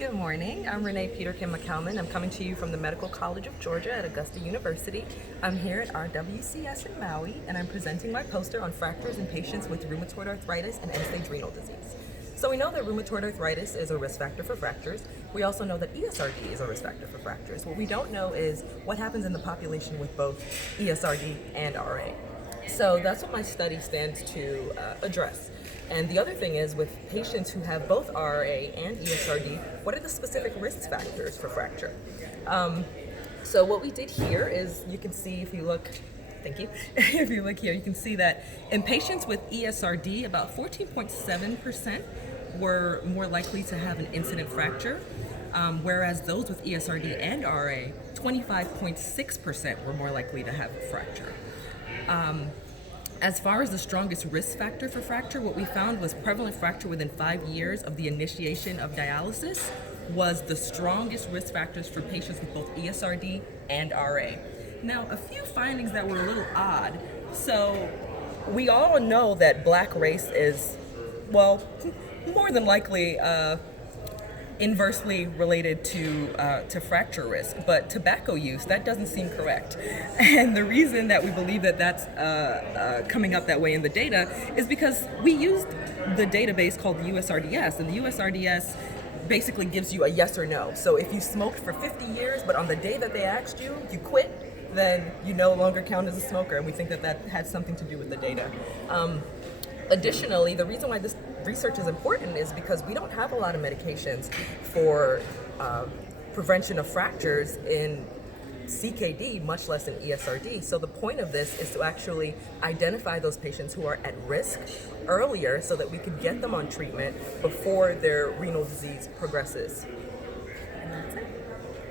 Good morning. I'm Renne Peterkin. I'm coming to you from the Medical College of Georgia at Augusta University. I'm here at RWCS in Maui, and I'm presenting my poster on fractures in patients with rheumatoid arthritis and end-stage renal disease. So we know that rheumatoid arthritis is a risk factor for fractures. We also know that ESRD is a risk factor for fractures. What we don't know is what happens in the population with both ESRD and RA. So that's what my study stands to address. And the other thing is, with patients who have both RA and ESRD, what are the specific risk factors for fracture? So what we did here is, you can see if you look, thank you, if you look here, you can see that in patients with ESRD, about 14.7% were more likely to have an incident fracture, whereas those with ESRD and RA, 25.6% were more likely to have a fracture. As far as the strongest risk factor for fracture, what we found was prevalent fracture within 5 years of the initiation of dialysis was the strongest risk factors for patients with both ESRD and RA. Now, a few findings that were a little odd. So we all know that Black race is, well, more than likely inversely related to fracture risk, but tobacco use, that doesn't seem correct. And the reason that we believe that that's coming up that way in the data is because we used the database called the USRDS, and the USRDS basically gives you a yes or no. So if you smoked for 50 years, but on the day that they asked you, you quit, then you no longer count as a smoker, and we think that that had something to do with the data. Additionally, the reason why this research is important is because we don't have a lot of medications for prevention of fractures in CKD, much less in ESRD. So the point of this is to actually identify those patients who are at risk earlier so that we can get them on treatment before their renal disease progresses.